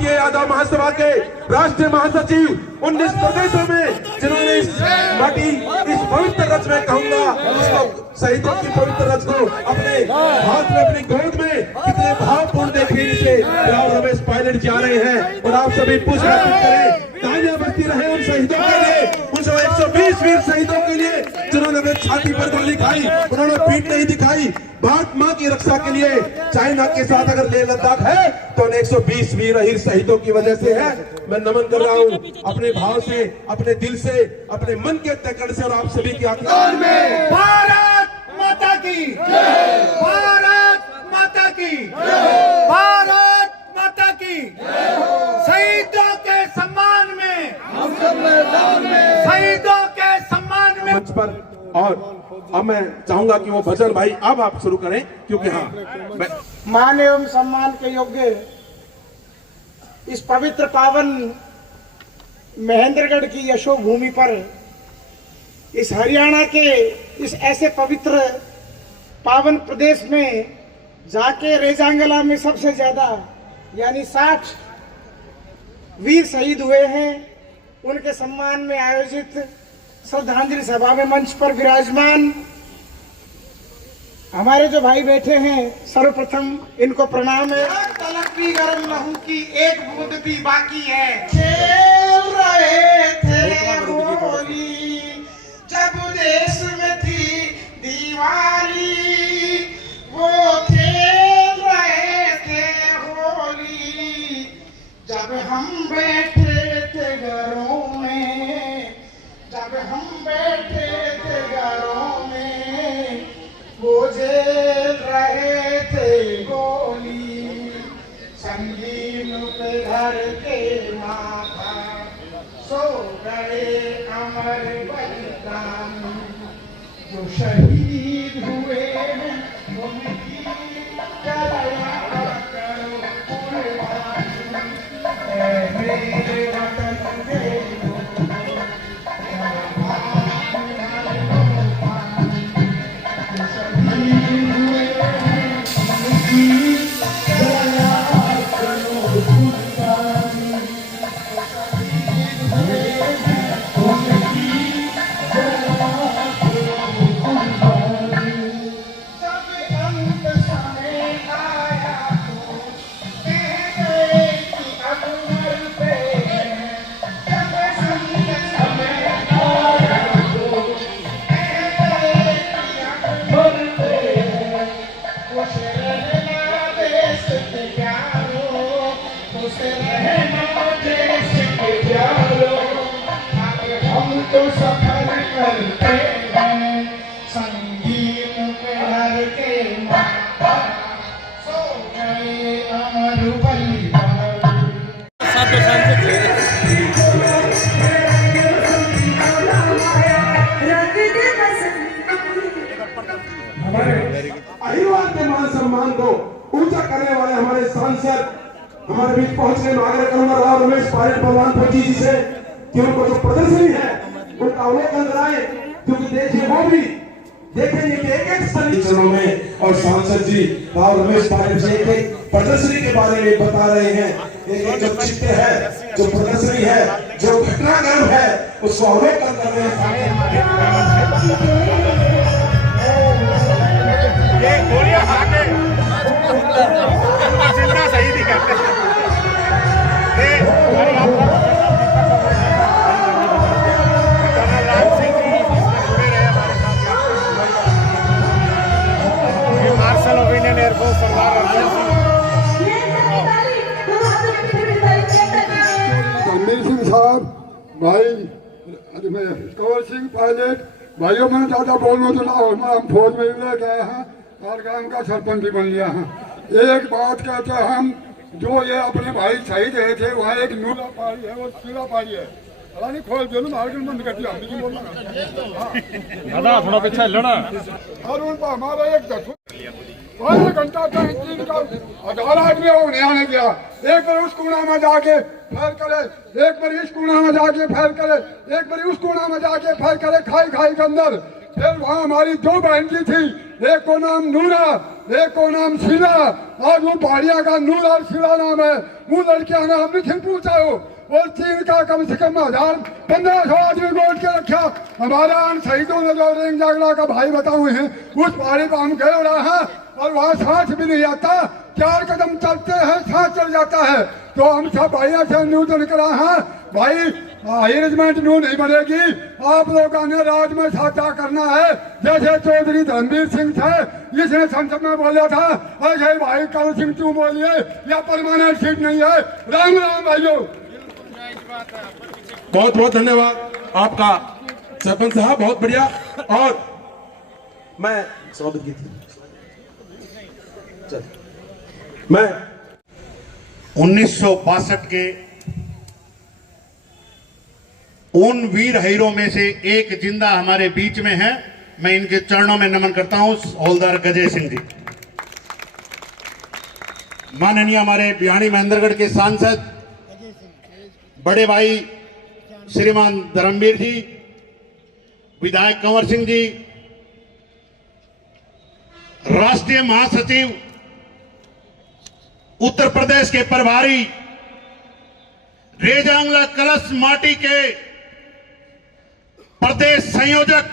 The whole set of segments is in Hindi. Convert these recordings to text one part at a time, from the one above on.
भारतीय यादव महासभा के राष्ट्रीय महासचिव 19 प्रदेशों में, जिन्होंने इस माटी, इस पवित्र रथ में कहूंगा उसको, शहीदों की पवित्र रथ को अपने हाथ में, अपनी गोद में कितने भावपूर्ण देखने से राव रमेश पायलट जा रहे हैं। और आप सभी पुष्प करें, तालियां बजती रहे उन शहीदों के लिए, उन 120 वीर शहीदों के लिए जिन्होंने अपने छाती पर गोली खाई, उन्होंने पीठ नहीं दिखाई। भारत मां की रक्षा के लिए चाइना के साथ अगर लेह लद्दाख है तो 120 वीर शहीदों की वजह से है। मैं नमन कर रहा हूं अपने भाव से, अपने दिल से, अपने मन के तकड़ से और आप सभी की आत्मा में। भारत माता की जय, भारत माता की जय, भारत माता की शहीदों के सम्मान में, हम सब मैदान में, शहीदों के सम्मान में मंच पर। और अब मैं चाहूंगा कि वो भजन भाई अब आप शुरू करें, क्योंकि हाँ मान एवं सम्मान के योग्य इस पवित्र पावन महेंद्रगढ़ की यशो भूमि पर, इस हरियाणा के इस ऐसे पवित्र पावन प्रदेश में जाके रेजांगला में सबसे ज्यादा यानी 60 वीर शहीद हुए हैं, उनके सम्मान में आयोजित श्रद्धांजलि सभा में मंच पर विराजमान हमारे जो भाई बैठे हैं, सर्वप्रथम इनको प्रणाम है। तलक भी गर्म लहू की एक बूंद भी बाकी है। खेल रहे थे होली जब देश में थी दिवाली, वो खेल रहे थे होली जब हम बैठे थे घरों में, जब हम बैठे थे घरों में, वो झेल रहे थे गोली, संगीन पे धर के माथा सो गए अमर बलिदानी, जो शहीद हुए हैं उनकी दया करो कुर्बानी, मेरे वतन के तो सफर करते हैं, संगीन पे हर के माता सो गए अमर बलिदानी। हमारे अहिवाल के मान सम्मान को ऊंचा करने वाले हमारे सांसद हमारे बीच पहुंचने में आग्रह करूंगा राव रमेश पायलट भगवान फौजी जी से कि उनको जो प्रदर्शनी है उनका अवलोकन कराएं, क्योंकि देखिए वो भी देखेंगे कि एक चरणों में और सांसद जी राव रमेश पायलट जी एक प्रदर्शनी के बारे में बता रहे हैं। एक जो चित्र है, जो प्रदर्शनी है, जो घटनाक्रम है, उसको अवलोकन कर रहे हैं। साहब भाई कंवर सिंह पायलट भाइयों, मैंने ज्यादा बोलना तो ना हो, हम फौज में भी गए हैं और गांव का सरपंच भी बन लिया है। एक बात कहते हैं हम, जो ये अपने भाई शहीद रहे थे, वहाँ एक नूला पारी है और सीला पारी है, नहीं खोल दो ना, मार्केट बंद कर दिया, हम नहीं बोलना थोड़ा पीछे लेना। और उन पर हमारा एक घंटा का इंजन का 18 आदमी आने गया, एक बार उस कोना में जाके फैल करे, एक बार इस कोना में जाके फैल करे, एक बार उस कोना में जाके फैल करे, खाई खाई के अंदर। फिर वहाँ हमारी 2 बहन की थी, एक को नाम नूरा, एक को नाम शीला और वो पहाड़िया का नूर और शीला नाम है। वो लड़कियां ने हमने खिल पूछा हो और चीन का कम से कम 1500 आदमी गोट के रखा। हमारा शहीदों ने जो रेंग जागड़ा का भाई बताए हैं उस पहाड़ी पर हम गए रहे हैं और वहाँ सांस भी नहीं आता। 4 कदम चलते हैं सांस चल जाता है। तो हम सब भाइयों से निवेदन करा है भाई अरेंजमेंट न्यू नहीं बनेगी। आप लोगों ने राज में साझा करना है। जैसे चौधरी धर्मवीर सिंह थे जिसने संसद में बोला था ऐसे भाई कवल सिंह क्यों बोलिए या परमानेंट सीट नहीं है। राम राम भाइयों। बहुत बहुत धन्यवाद आपका सरपंच साहब, बहुत बढ़िया। और मैं स्वागत की थी मैं 1962 के उन वीर हीरों में से एक जिंदा हमारे बीच में है। मैं इनके चरणों में नमन करता हूं। हौलदार गजय सिंह जी, माननीय हमारे बिहाड़ी महेंद्रगढ़ के सांसद बड़े भाई श्रीमान धर्मवीर जी, विधायक कंवर सिंह जी, राष्ट्रीय महासचिव उत्तर प्रदेश के प्रभारी रेजांगला कलश माटी के प्रदेश संयोजक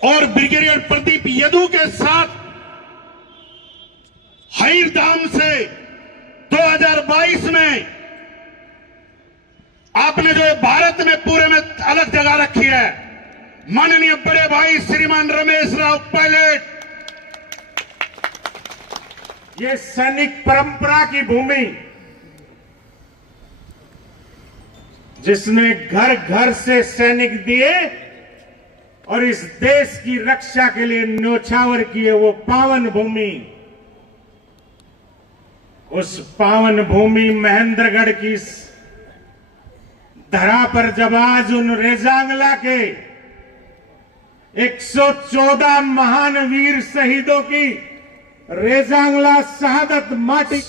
और ब्रिगेडियर प्रदीप यदू के साथ हईरधाम से 2022 में आपने जो भारत में पूरे में अलग जगह रखी है, माननीय बड़े भाई श्रीमान रमेश राव पायलट, ये सैनिक परंपरा की भूमि जिसने घर घर से सैनिक दिए और इस देश की रक्षा के लिए न्योछावर किए, वो पावन भूमि, उस पावन भूमि महेंद्रगढ़ की धरा पर जब आज उन रेजांगला के 114 महान वीर शहीदों की रेजांगला शहादत माटी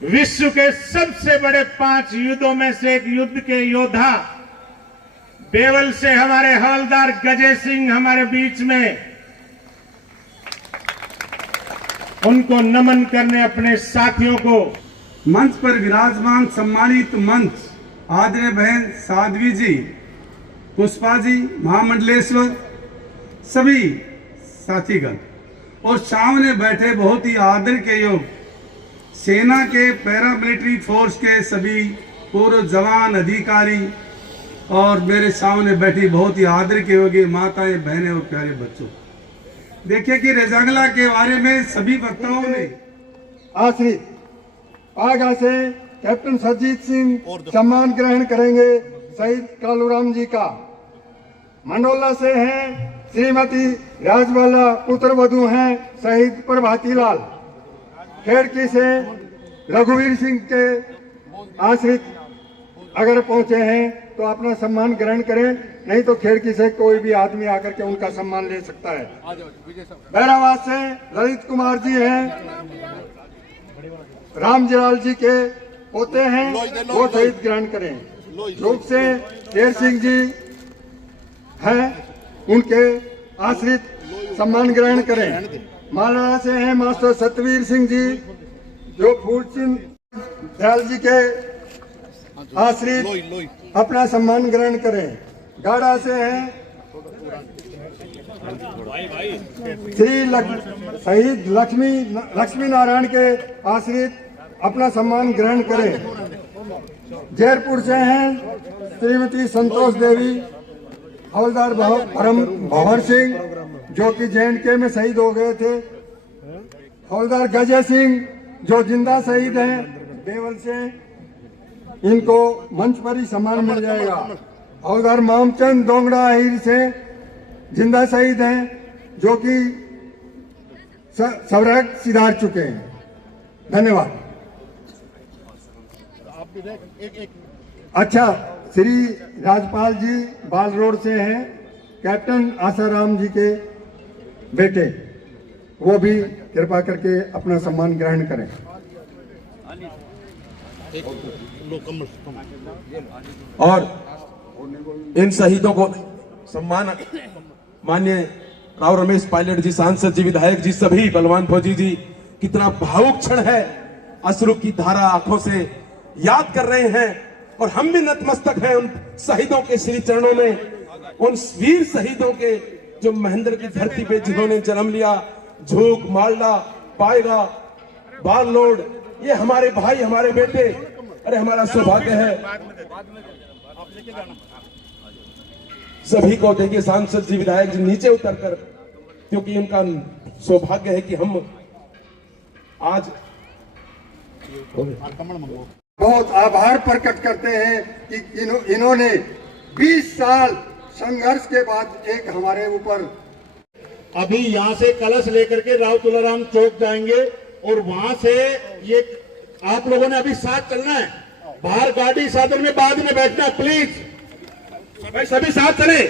विश्व के सबसे बड़े 5 युद्धों में से एक युद्ध के योद्धा बेवल से हमारे हवलदार गजय सिंह हमारे बीच में, उनको नमन करने अपने साथियों को मंच पर विराजमान सम्मानित मंच आदरणीय बहन साध्वी जी, पुष्पा जी, महामंडलेश्वर, सभी साथीगण और सामने बैठे बहुत ही आदर के योग सेना के पैरामिलिट्री फोर्स के सभी पूर्व जवान अधिकारी और मेरे सामने बैठी बहुत ही आदर के योग्य माताएं, बहनें और प्यारे बच्चों, देखिए कि रेजांगला के बारे में सभी वक्ताओं ने आश्रित आगा से कैप्टन सरजीत सिंह सम्मान ग्रहण करेंगे शहीद कालूराम जी का। मंडोला से हैं श्रीमती राजबाला, पुत्र वधु हैं शहीद प्रभाती लाल। खेड़की से रघुवीर सिंह के आश्रित अगर पहुंचे हैं तो अपना सम्मान ग्रहण करें, नहीं तो खेड़की से कोई भी आदमी आकर के उनका सम्मान ले सकता है। बैराबाद से ललित कुमार जी हैं, रामजलाल जी के पोते हैं, वो शहीद ग्रहण करें। योग से शेर सिंह जी हैं, उनके आश्रित सम्मान ग्रहण करें। मालवा से हैं मास्टर सतवीर सिंह जी, जो फूलचंद दयाल जी के आश्रित अपना सम्मान ग्रहण करें। गाड़ा से हैं शहीद लक्ष्मी नारायण के आश्रित अपना सम्मान ग्रहण करें। जयपुर से हैं श्रीमती संतोष देवी, हवलदार परम भंवर सिंह जो कि JNK में शहीद हो गए थे। हवलदार गजय सिंह जो जिंदा शहीद हैं बेवल से, इनको मंच पर ही सम्मान मिल जाएगा। हवलदार मामचंद डोंगड़ा अहिर से जिंदा शहीद हैं, जो कि सवराग सिधार चुके हैं। धन्यवाद। अच्छा, श्री राजपाल जी बाल रोड से हैं, कैप्टन आसाराम जी के बेटे, वो भी कृपा करके अपना सम्मान ग्रहण करें। और इन शहीदों को सम्मान माननीय राव रमेश पायलट जी, सांसद जी, विधायक जी, सभी, बलवान फौजी जी, कितना भावुक क्षण है, अश्रु की धारा आंखों से याद कर रहे हैं। और हम भी नतमस्तक हैं उन शहीदों के श्री चरणों में, उन वीर शहीदों के जो महेंद्र की धरती पे जिन्होंने जन्म लिया। झूक, मालडा, पायगा, बारलोड, ये हमारे भाई, हमारे बेटे। अरे हमारा सौभाग्य है सभी को, देखिए सांसद जी, विधायक जी नीचे उतरकर, क्योंकि उनका सौभाग्य है कि हम आज बहुत आभार प्रकट करते हैं कि इन्होंने 20 साल संघर्ष के बाद एक हमारे ऊपर। अभी यहाँ से कलश लेकर के राव तुलाराम चौक जाएंगे और वहां से ये आप लोगों ने अभी साथ चलना है। बाहर गाड़ी साधन में बाद में बैठना प्लीज, भाई सभी साथ चले।